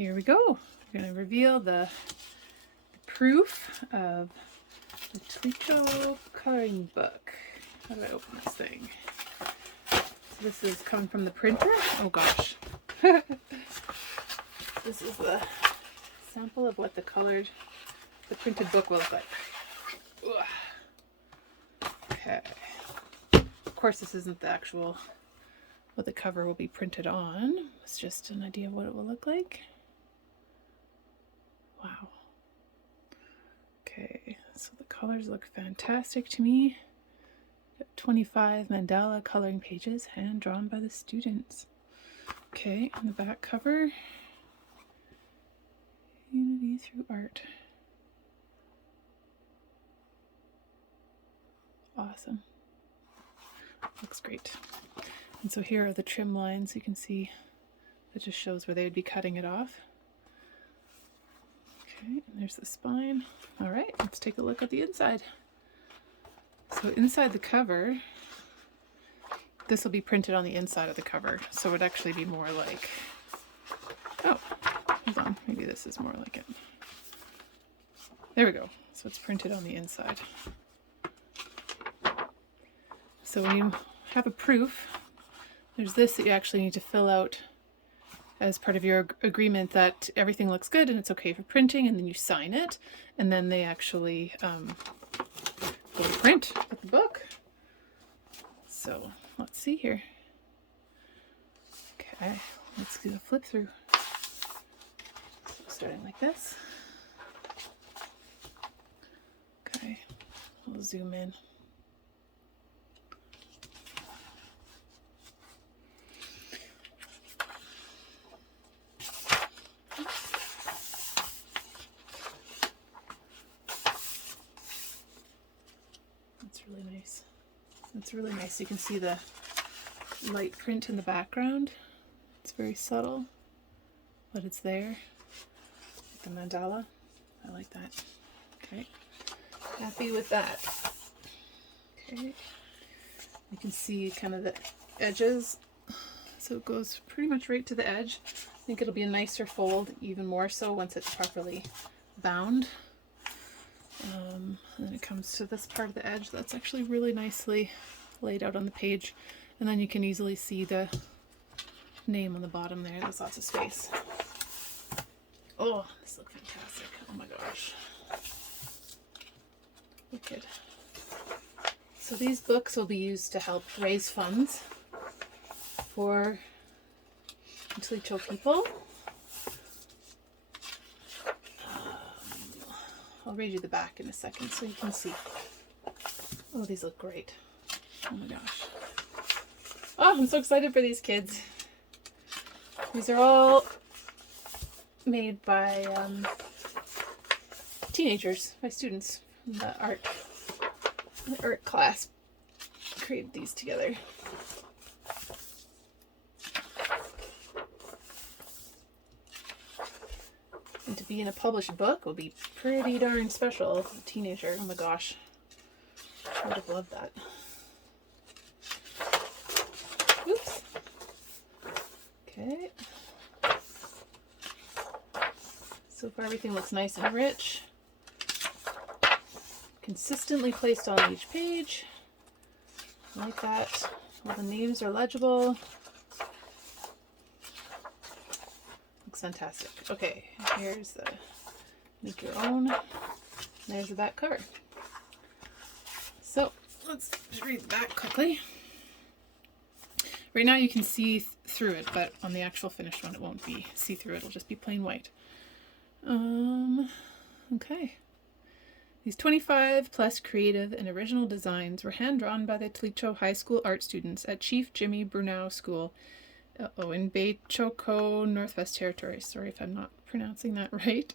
here we go. We're going to reveal the proof of the Tlicho coloring book. How do I open this thing? So this is coming from the printer. Oh gosh. This is the sample of what the printed book will look like. Ugh. Okay. Of course, this isn't the actual what the cover will be printed on. It's just an idea of what it will look like. Wow. Okay, so the colors look fantastic to me. 25 mandala coloring pages, hand drawn by the students. Okay, and the back cover. Unity through art. Awesome. Looks great. And so here are the trim lines. You can see that just shows where they would be cutting it off. Okay, and there's the spine. All right, let's take a look at the inside. So inside the cover, this will be printed on the inside of the cover. So it would actually be more like, oh, hold on, maybe this is more like it. There we go. So it's printed on the inside. So when you have a proof, there's this that you actually need to fill out as part of your agreement that everything looks good and it's okay for printing, and then you sign it, and then they actually go to print with the book. So let's see here. Okay, let's do a flip through. So starting like this. Okay, we'll zoom in. Really nice. It's really nice. You can see the light print in the background. It's very subtle, but it's there. The mandala. I like that. Okay. Happy with that. Okay. You can see kind of the edges. So it goes pretty much right to the edge. I think it'll be a nicer fold, even more so once it's properly bound. And then it comes to this part of the edge that's actually really nicely laid out on the page, and then you can easily see the name on the bottom there. There's lots of space. Oh, this looks fantastic. Oh my gosh. Wicked. So these books will be used to help raise funds for Tlicho people. I'll read you the back in a second so you can see. Oh, these look great. Oh my gosh. Oh, I'm so excited for these kids. These are all made by teenagers, by students from the art class. Created these together. And to be in a published book will be pretty darn special as a teenager. Oh my gosh. I would have loved that. Oops. Okay. So far everything looks nice and rich. Consistently placed on each page. I like that. All the names are legible. Fantastic. Okay, here's the make your own. There's the back cover. So let's just read the back quickly. Right now you can see through it, but on the actual finished one it won't be see-through. It'll just be plain white. Okay. These 25 plus creative and original designs were hand-drawn by the Tlicho High School art students at Chief Jimmy Brunau School in Bay Choco, Northwest Territories. Sorry if I'm not pronouncing that right.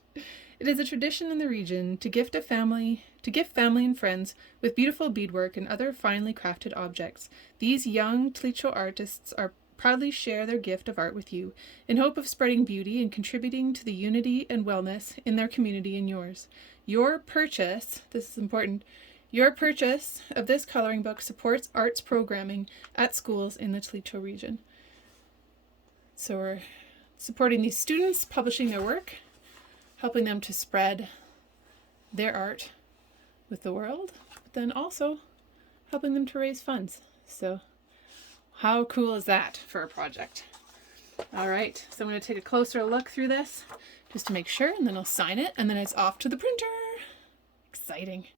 It is a tradition in the region to gift family and friends with beautiful beadwork and other finely crafted objects. These young Tlicho artists are proudly share their gift of art with you in hope of spreading beauty and contributing to the unity and wellness in their community and yours. Your purchase, this is important, your purchase of this coloring book supports arts programming at schools in the Tlicho region. So we're supporting these students, publishing their work, helping them to spread their art with the world, but then also helping them to raise funds. So how cool is that for a project? All right, so I'm going to take a closer look through this just to make sure, and then I'll sign it, and then it's off to the printer. Exciting.